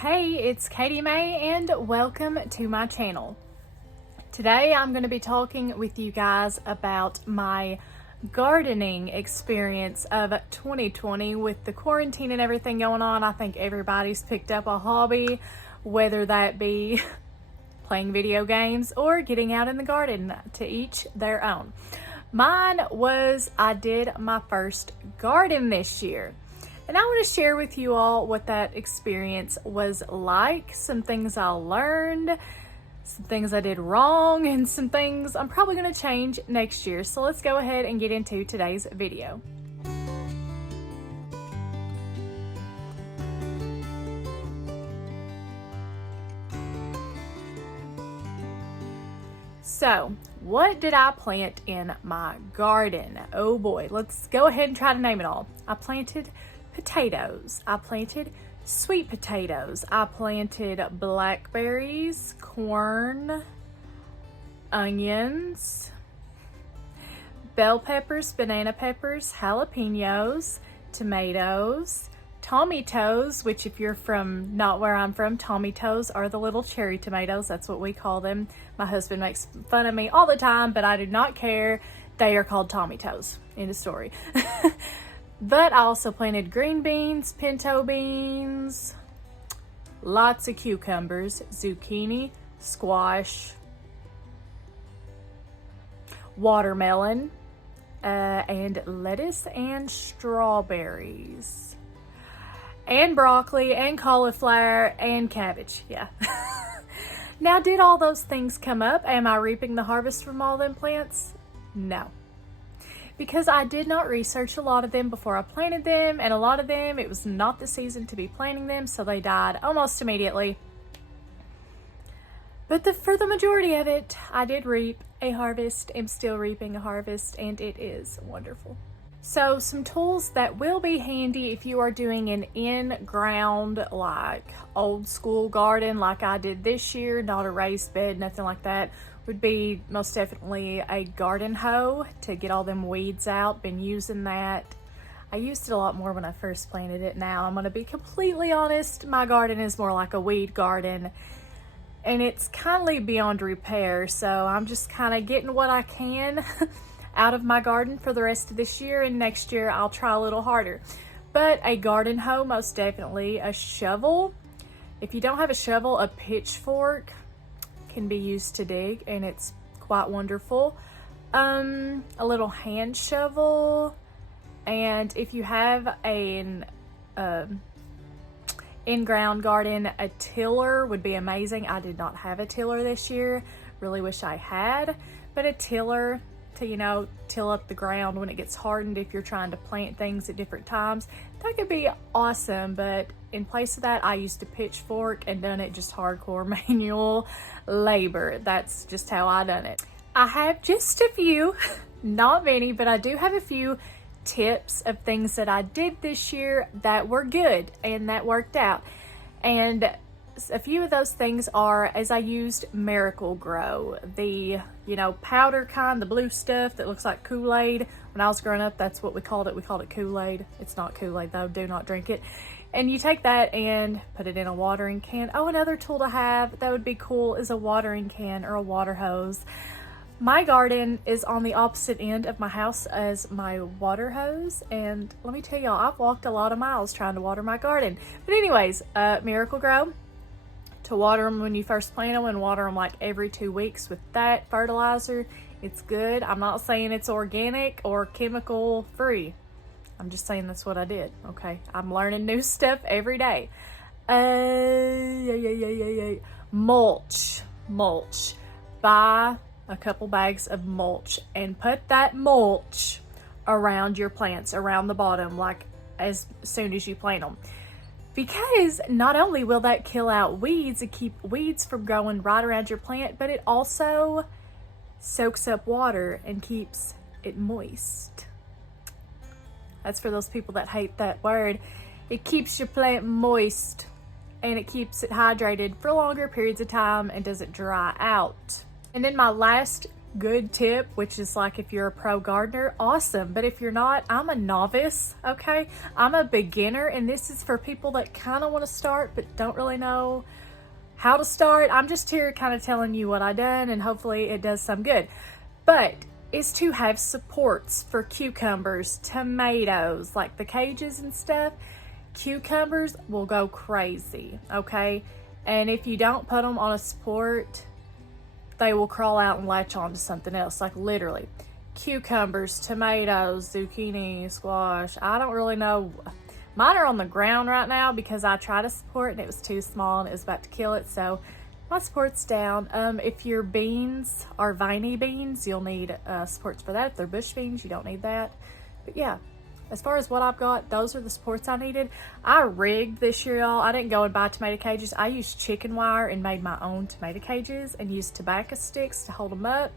Hey, it's Katie Mae and welcome to my channel. Today I'm going to be talking with you guys about my gardening experience of 2020 with the quarantine and everything going on. I think everybody's picked up a hobby, whether that be playing video games or getting out in the garden, to each their own. Mine was, I did my first garden this year. And I want to share with you all what that experience was like, some things I learned, some things I did wrong, and some things I'm probably going to change next year. So let's go ahead and get into today's video. So, what did I plant in my garden? Oh boy, let's go ahead and try to name it all. I planted potatoes. I planted sweet potatoes. I planted blackberries, corn, onions, bell peppers, banana peppers, jalapenos, tomatoes, tomatos, which if you're from not where I'm from, tomatos are the little cherry tomatoes. That's what we call them. My husband makes fun of me all the time, but I do not care. They are called tomatos. End of story. But I also planted green beans, pinto beans, lots of cucumbers, zucchini, squash, watermelon, and lettuce and strawberries, and broccoli and cauliflower and cabbage. Yeah. Now, did all those things come up? Am I reaping the harvest from all them plants? No. Because I did not research a lot of them before I planted them, and a lot of them, it was not the season to be planting them, so they died almost immediately. But for the majority of it, I did reap a harvest, am still reaping a harvest, and it is wonderful. So some tools that will be handy if you are doing an in-ground, like old school garden like I did this year, not a raised bed, nothing like that, would be most definitely a garden hoe to get all them weeds out. Been using that. I used it a lot more when I first planted it. Now, I'm going to be completely honest, my garden is more like a weed garden, and it's kindly beyond repair, so I'm just kind of getting what I can out of my garden for the rest of this year, and next year I'll try a little harder. But a garden hoe, most definitely. A shovel. If you don't have a shovel, a pitchfork can be used to dig, and it's quite wonderful. A little hand shovel, and if you have an in-ground garden, a tiller would be amazing. I did not have a tiller this year. Really wish I had, but a tiller to, till up the ground when it gets hardened if you're trying to plant things at different times. That could be awesome, but in place of that, I used a pitchfork and done it just hardcore manual labor. That's just how I done it. I have just a few, not many, but I do have a few tips of things that I did this year that were good and that worked out. And a few of those things are, as I used Miracle Grow, the powder kind, the blue stuff that looks like Kool-Aid. When I was growing up, that's what we called it. We called it Kool-Aid. It's not Kool-Aid though, do not drink it. And you take that and put it in a watering can. Oh, another tool to have that would be cool is a watering can or a water hose. My garden is on the opposite end of my house as my water hose, and let me tell y'all, I've walked a lot of miles trying to water my garden. But anyways, Miracle Grow, to water them when you first plant them, and water them like every 2 weeks with that fertilizer. It's good. I'm not saying it's organic or chemical free. I'm just saying that's what I did. Okay, I'm learning new stuff every day. Mulch. Buy a couple bags of mulch and put that mulch around your plants, around the bottom, like as soon as you plant them. Because not only will that kill out weeds and keep weeds from growing right around your plant, but it also soaks up water and keeps it moist. That's for those people that hate that word. It keeps your plant moist, and it keeps it hydrated for longer periods of time and doesn't dry out. And then my last good tip, which is like if you're a pro gardener, awesome. But if you're not, I'm a novice, okay? I'm a beginner, and this is for people that kind of want to start but don't really know how to start. I'm just here kind of telling you what I done, and hopefully it does some good. But is to have supports for cucumbers, tomatoes, like the cages and stuff. Cucumbers will go crazy, okay? And if you don't put them on a support, they will crawl out and latch on to something else, like literally. Cucumbers, tomatoes, zucchini, squash, I don't really know. Mine are on the ground right now because I tried a support and it was too small and it was about to kill it, so my support's down. If your beans are viney beans, you'll need supports for that. If they're bush beans, you don't need that. But yeah, as far as what I've got, those are the supports I needed. I rigged this year, y'all. I didn't go and buy tomato cages. I used chicken wire and made my own tomato cages and used tobacco sticks to hold them up.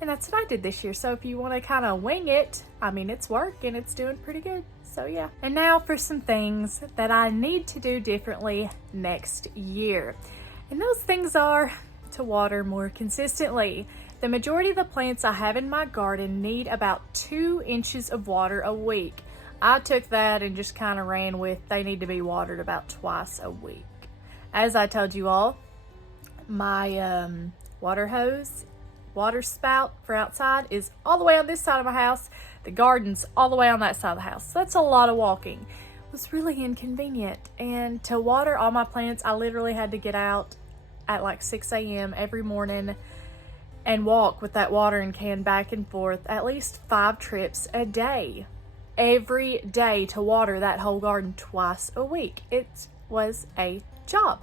And that's what I did this year. So if you want to kind of wing it, I mean, it's working. It's doing pretty good. So yeah. And now for some things that I need to do differently next year. And those things are to water more consistently. The majority of the plants I have in my garden need about 2 inches of water a week. I took that and just kind of ran with they need to be watered about twice a week. As I told you all, my water hose, water spout for outside is all the way on this side of my house. The garden's all the way on that side of the house. So that's a lot of walking. It was really inconvenient. And to water all my plants, I literally had to get out at like 6 a.m. every morning and walk with that watering can back and forth at least 5 trips a day. Every day to water that whole garden twice a week. It was a job.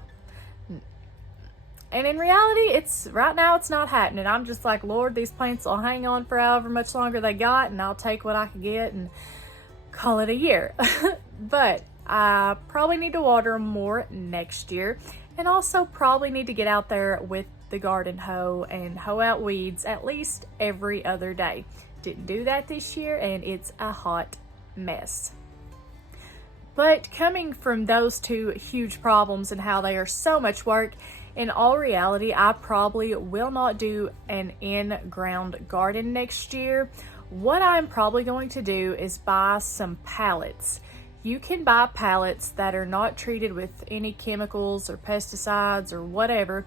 And in reality, right now it's not happening. I'm just like, Lord, these plants will hang on for however much longer they got, and I'll take what I can get and call it a year. But I probably need to water them more next year, and also probably need to get out there with the garden hoe and hoe out weeds at least every other day. Didn't do that this year, and it's a hot mess. But coming from those 2 huge problems and how they are so much work, in all reality, I probably will not do an in-ground garden next year. What I'm probably going to do is buy some pallets. You can buy pallets that are not treated with any chemicals or pesticides or whatever.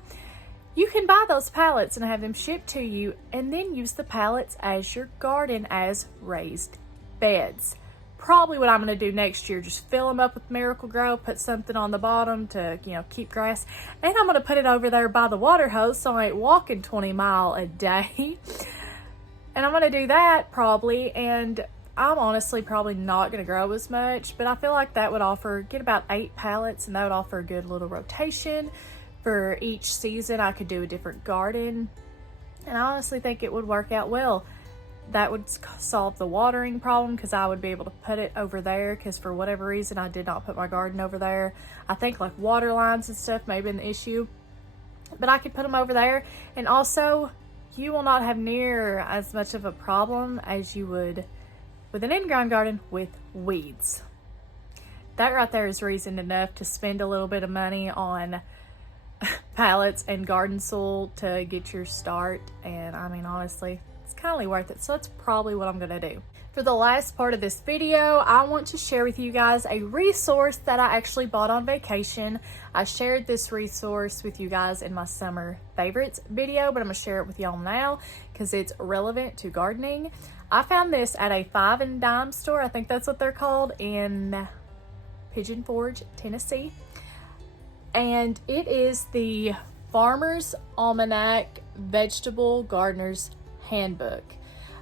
You can buy those pallets and have them shipped to you, and then use the pallets as your garden as raised beds. Probably what I'm going to do next year, just fill them up with Miracle Grow, put something on the bottom to, keep grass, and I'm going to put it over there by the water hose so I ain't walking 20 miles a day. And I'm going to do that probably, and I'm honestly probably not going to grow as much, but I feel like that would get about 8 pallets, and that would offer a good little rotation. For each season, I could do a different garden, and I honestly think it would work out well. That would solve the watering problem because I would be able to put it over there, because for whatever reason I did not put my garden over there. I think like water lines and stuff may have been the issue, but I could put them over there, and also you will not have near as much of a problem as you would with an in-ground garden with weeds. That right there is reason enough to spend a little bit of money on pallets and garden soil to get your start, and I mean, honestly, it's kind of worth it. So that's probably what I'm going to do. For the last part of this video, I want to share with you guys a resource that I actually bought on vacation. I shared this resource with you guys in my summer favorites video, but I'm going to share it with y'all now because it's relevant to gardening. I found this at a 5 and dime store, I think that's what they're called, in Pigeon Forge, Tennessee. And it is the Farmer's Almanac Vegetable Gardener's Handbook.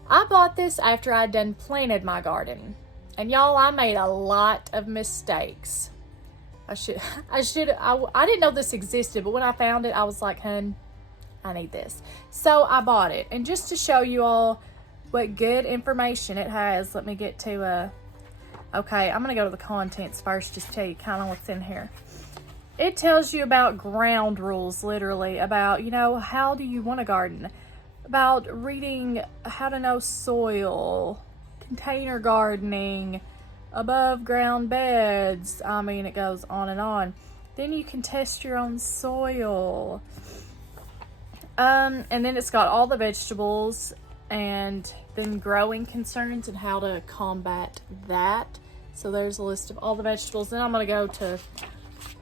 I bought this after I'd done planted my garden, and y'all, I made a lot of mistakes. I didn't know this existed, but when I found it, I was like, hun, I need this. So I bought it, and just to show you all what good information it has, let me get to okay, I'm gonna go to the contents first, just tell you kind of what's in here. It tells you about ground rules, literally, about, how do you want to garden, about reading how to know soil, container gardening, above ground beds. I mean, it goes on and on. Then you can test your own soil. And then it's got all the vegetables and then growing concerns and how to combat that. So there's a list of all the vegetables. Then I'm gonna go to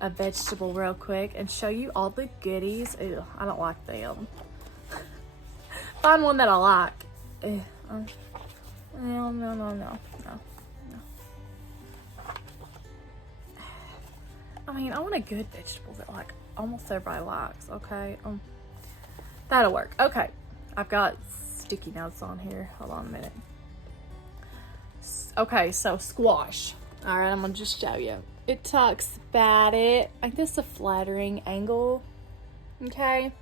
a vegetable real quick and show you all the goodies. Ew, I don't like them. Find one that I like. Ew, no. I mean, I want a good vegetable that like almost everybody likes, okay? That'll work. Okay, I've got sticky notes on here. Hold on a minute. Okay, so squash. All right, I'm gonna just show you. It talks about it. I guess a flattering angle. Okay.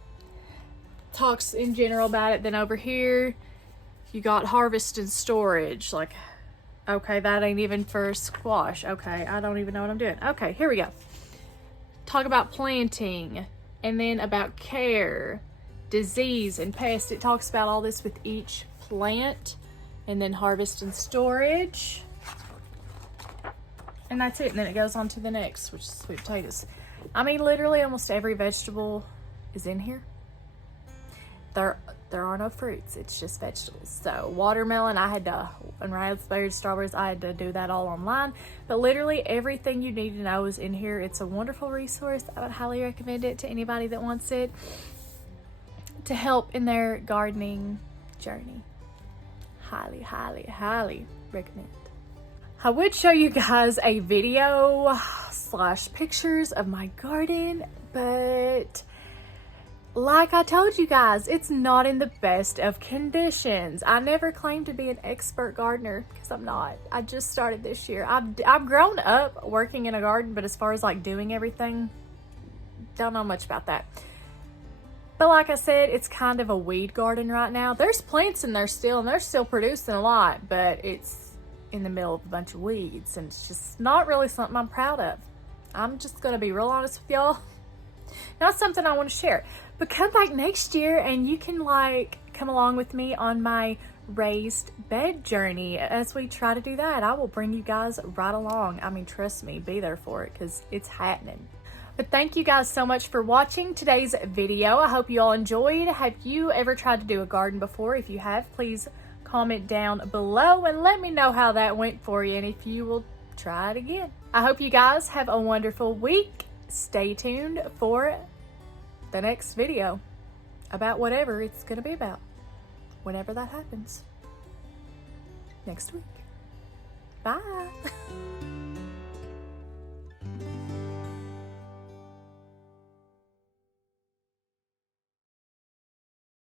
Talks in general about it. Then over here, you got harvest and storage. Like, okay, that ain't even for squash. Okay, I don't even know what I'm doing. Okay, here we go. Talk about planting, and then about care, disease, and pest. It talks about all this with each plant, and then harvest and storage. And that's it. And then it goes on to the next, which is sweet potatoes. I mean, literally almost every vegetable is in here. There are no fruits. It's just vegetables. So watermelon, I had to, and raspberries, strawberries, I had to do that all online. But literally everything you need to know is in here. It's a wonderful resource. I would highly recommend it to anybody that wants it to help in their gardening journey. Highly recommend. I would show you guys a video / pictures of my garden, but like I told you guys, it's not in the best of conditions. I never claimed to be an expert gardener because I'm not. I just started this year. I've grown up working in a garden, but as far as like doing everything, don't know much about that. But like I said, it's kind of a weed garden right now. There's plants in there still, and they're still producing a lot, but it's in the middle of a bunch of weeds, and it's just not really something I'm proud of. I'm just gonna be real honest with y'all. Not something I want to share. But come back next year and you can like come along with me on my raised bed journey as we try to do that. I will bring you guys right along. I mean, trust me, be there for it because it's happening. But thank you guys so much for watching today's video. I hope you all enjoyed. Have you ever tried to do a garden before? If you have, please comment down below and let me know how that went for you and if you will try it again. I hope you guys have a wonderful week. Stay tuned for the next video about whatever it's going to be about whenever that happens next week. Bye.